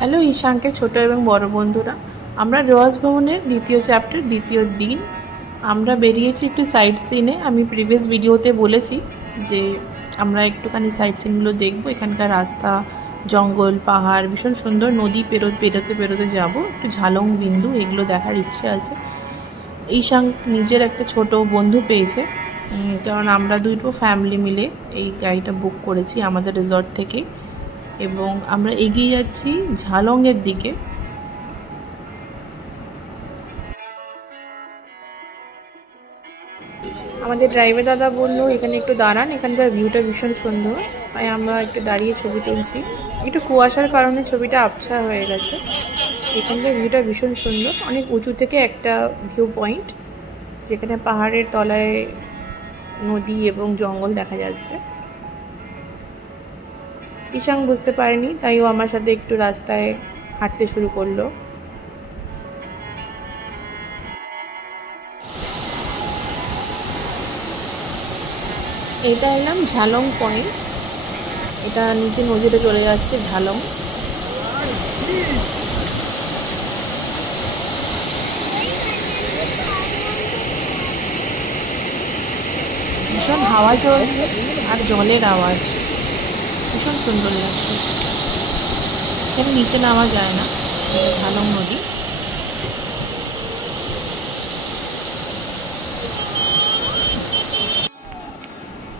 Hello ঈশাঙ্কের ছোট এবং বড় বন্ধুরা, আমরা রোয়াজ ভবনের দ্বিতীয় চ্যাপ্টার দ্বিতীয় দিন আমরা বেরিয়েছি একটু সাইট সিনে। আমি প্রিভিয়াস ভিডিওতে বলেছি যে আমরা একটুখানি সাইট সিনগুলো দেখবো। এখানকার রাস্তা, জঙ্গল, পাহাড়, ভীষণ সুন্দর, নদী পেরোতে পেরোতে যাব, একটু ঝালং বিন্দু এগুলো দেখার ইচ্ছে আছে। ঈশাঙ্ক নিজের একটা ছোট বন্ধু পেয়েছে, কারণ আমরা দুটো ফ্যামিলি মিলে এই গাড়িটা বুক করেছি আমাদের রিসর্ট থেকে, এবং আমরা এগিয়ে যাচ্ছি ঝালংয়ের দিকে। আমাদের ড্রাইভার দাদা বললো এখানে একটু দাঁড়ান, এখানকার ভিউটা ভীষণ সুন্দর, তাই আমরা একটু দাঁড়িয়ে ছবি তুলছি। একটু কুয়াশার কারণে ছবিটা আবছা হয়ে গেছে। এখানকার ভিউটা ভীষণ সুন্দর, অনেক উঁচু থেকে একটা ভিউ পয়েন্ট, যেখানে পাহাড়ের তলায় নদী এবং জঙ্গল দেখা যাচ্ছে। ঈশাঙ্ক বুঝতে পারেনি, তাই ও আমার সাথে একটু রাস্তায় হাঁটতে শুরু করলো। এটা এলাম ঝালং পয়েন্ট, এটা নিচে নদীতে চলে যাচ্ছে ঝালং। ভীষণ হাওয়া চলছে আর জলের আওয়াজ, ভীষণ সুন্দর লাগছে। এখানে নিচে নামা যায় না, ঝালং নদী।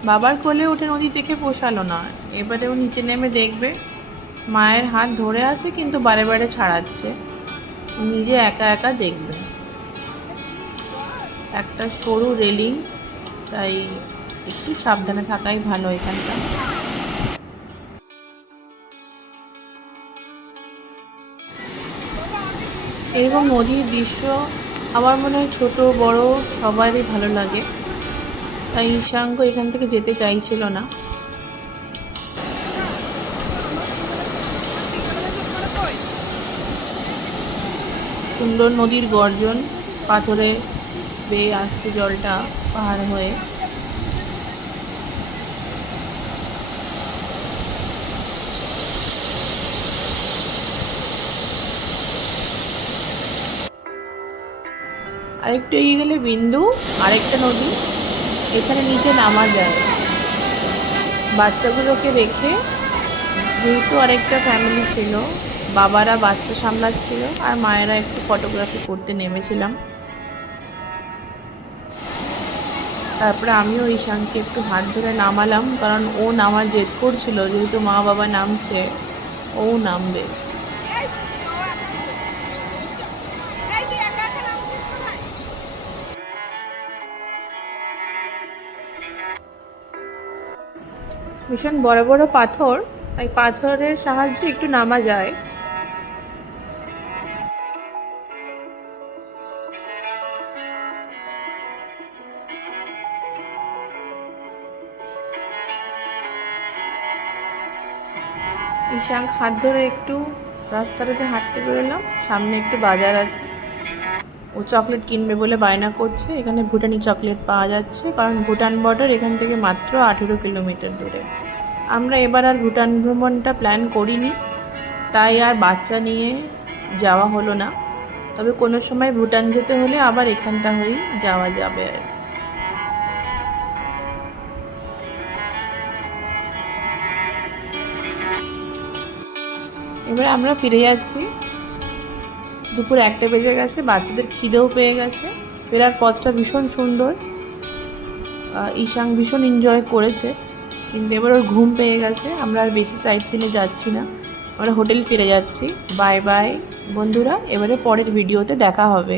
বাবার কোলে উঠে নদী দেখে পোষালো না, এবারেও নিচে নেমে দেখবে। মায়ের হাত ধরে আছে কিন্তু বারে বারে ছাড়াচ্ছে, নিজে একা একা দেখবে। একটা সরু রেলিং, তাই একটু সাবধানে থাকাই ভালো এখানটা। এরকম নদীর দৃশ্য আমার মনে হয় ছোট বড় সবারই ভালো লাগে, তাই ঈশাঙ্ক এখান থেকে যেতে চাইছিল না। সুন্দর নদীর গর্জন, পাথরে বেয়ে আসছে জলটা পাহাড় হয়ে। আরেকটু এগিয়ে গেলে বিন্দু, আরেকটা নদী, এখানে নিচে নামা যায়। বাচ্চাগুলোকে রেখে, যেহেতু আরেকটা ফ্যামিলি ছিল, বাবারা বাচ্চা সামলাচ্ছিল আর মায়েরা একটু ফটোগ্রাফি করতে নেমেছিলাম। তারপরে আমিও ঈশানকে একটু হাত ধরে নামালাম, কারণ ও নামার জেদ করছিল, যেহেতু মা বাবা নামছে ও নামবে। ভীষণ বড় বড় পাথর, তাই পাথরের সাহায্যে একটু নামা যায়। ঈশাঙ্ক হাত ধরে একটু রাস্তাটাতে হাঁটতে বেরোলাম, সামনে একটু বাজার আছে। ও চকলেট কিনবে বলে বায়না করছে। এখানে ভুটানি চকলেট পাওয়া যাচ্ছে, কারণ ভুটান বর্ডার এখান থেকে মাত্র 18 কিলোমিটার দূরে। আমরা এবার আর ভুটান ভ্রমণটা প্ল্যান করিনি, তাই আর বাচ্চা নিয়ে যাওয়া হলো না। তবে কোনো সময় ভুটান যেতে হলে আবার এখানটা হয়েই যাওয়া যাবে। আর এবারে আমরা ফিরে যাচ্ছি। দুপুর 1টা বেজে গেছে, বাচ্চাদের খিদেও পেয়ে গেছে। ফেরার পথটা ভীষণ সুন্দর, ঈশাঙ্ক ভীষণ এনজয় করেছে, কিন্তু এবার ওর ঘুম পেয়ে গেছে। আমরা আর বেশি সাইট সিনে যাচ্ছি না, আমরা হোটেল ফিরে যাচ্ছি। বাই বাই বন্ধুরা, এবারে পরের ভিডিওতে দেখা হবে।